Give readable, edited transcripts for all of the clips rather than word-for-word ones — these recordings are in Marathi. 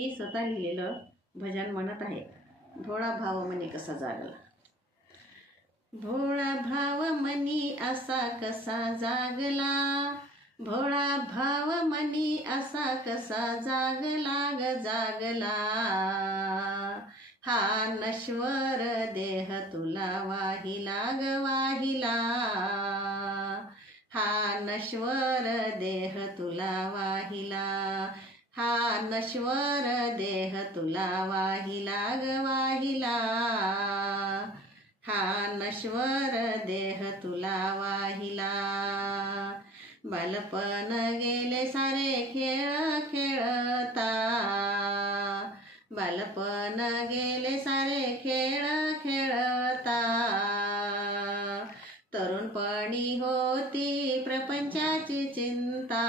मी स्वतः लिहिलेलं भजन म्हणत आहे. भोळा भाव मनी कसा जागला. भोळा भाव मनी असा कसा जागला, भोळा भाव मनी असा कसा जागला ग जागला. हा नश्वर देह तुला वाहिला ग वाहिला. हा नश्वर देह तुला वाहिला. हा नश्वर देह तुला वाहिला ग वाहिला. हा नश्वर देह तुला वाहिला. बालपण गेले सारे खेळ खेळता, बालपण गेले सारे खेळ खेळता. तरुणपणी होती प्रपंचाची चिंता,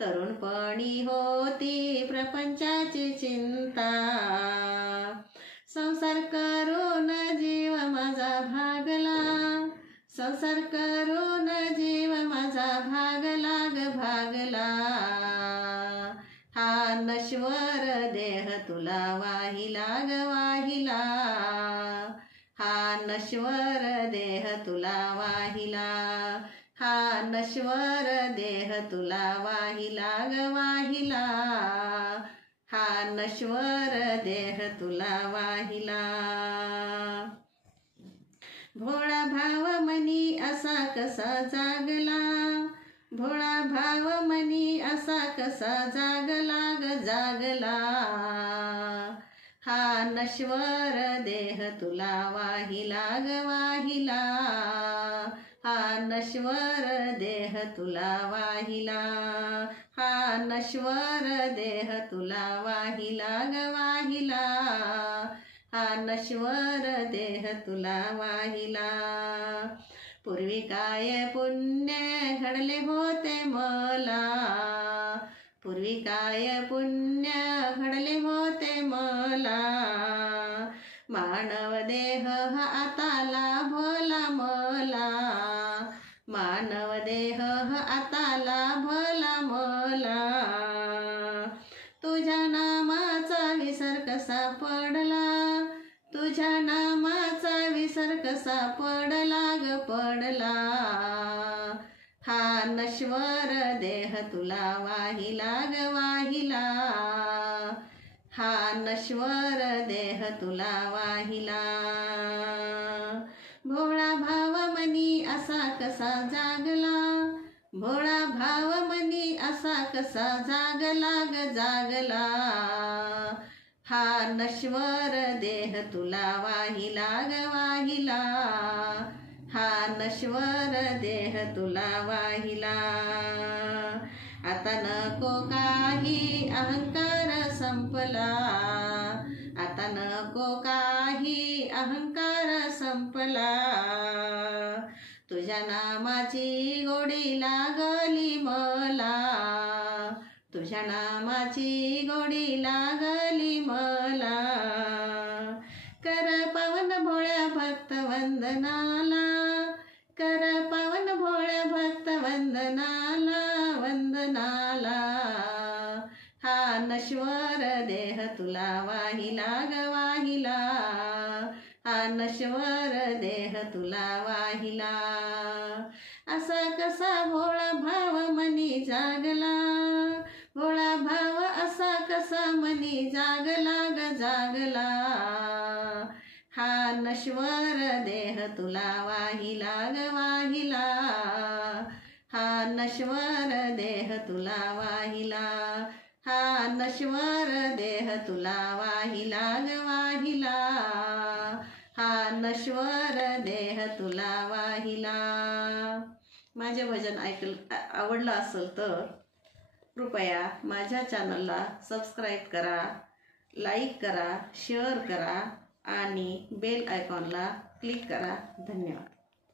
तरुणपणी होती प्रपंचाची चिंता. संसार करून जीव माझा भागला, संसार करून जीव माझा भागला ग भागला. हा नश्वर देह तुला वाहिला ग वाहिला. हा नश्वर देह तुला वाहिला. हा नश्वर देह तुला वाहिला ग वाहिला. हा नश्वर देह तुला वाहिला. भोळा भाव मनी असा कसा जागला, भोळा भाव मनी असा कसा जागला ग जागला. हा नश्वर देह तुला वाहिला ग वाहिला. हा नश्वर देह तुला वाहिला. हा नश्वर देह तुला वाहिला ग वाहिला. हा नश्वर देह तुला वाहिला. पूर्वी काय पुण्य घडले होते मला, पूर्वी काय पुण्य घडले होते मला. मानव देह हा आता लाभला मला, मानव देह हा आता लाभला मला. तुझ्या नामाचा विसर कसा पडला, तुझ्या नामाचा विसर कसा पडला ग पडला. हा नश्वर देह तुला वाहिला ग वाहिला. हा नश्वर देह तुला वाहिला. भोळा भाव मनी असा कसा जागला, भोळा भाव मनी असा कसा जागला ग जागला. हा नश्वर देह तुला वाहिला ग वाहिला. हा नश्वर देह तुला वाहिला. आता नको काही अहंकार संपला, आता नको काही अहंकार संपला. तुझ्या नामाची गोडी लागली मला, तुझ्या नामाची गोडी लागली मला. कर पावन भोळ्या भक्त वंदनाला, कर पावन भोळ्या भक्त वंदनाला वंदनाला. हा नश्वर देह तुला वाहिला ग वाहिला. हा नश्वर देह तुला वाहिला. असा कसा भोळा भाव मनी जागला, भोळा भाव असा कसा मनी जागला ग जागला. हा नश्वर देह तुला वाहिला ग वाहिला. हा नश्वर देह तुला वाहिला. हा नश्वर देह तुला वाहिला ग वाहिला. हा नश्वर देह तुला वाहिला. माझे भजन आवडलं असेल तर कृपया माझ्या चॅनलला सबस्क्राईब करा, लाईक करा, शेअर करा आणि बेल आयकॉनला क्लिक करा. धन्यवाद.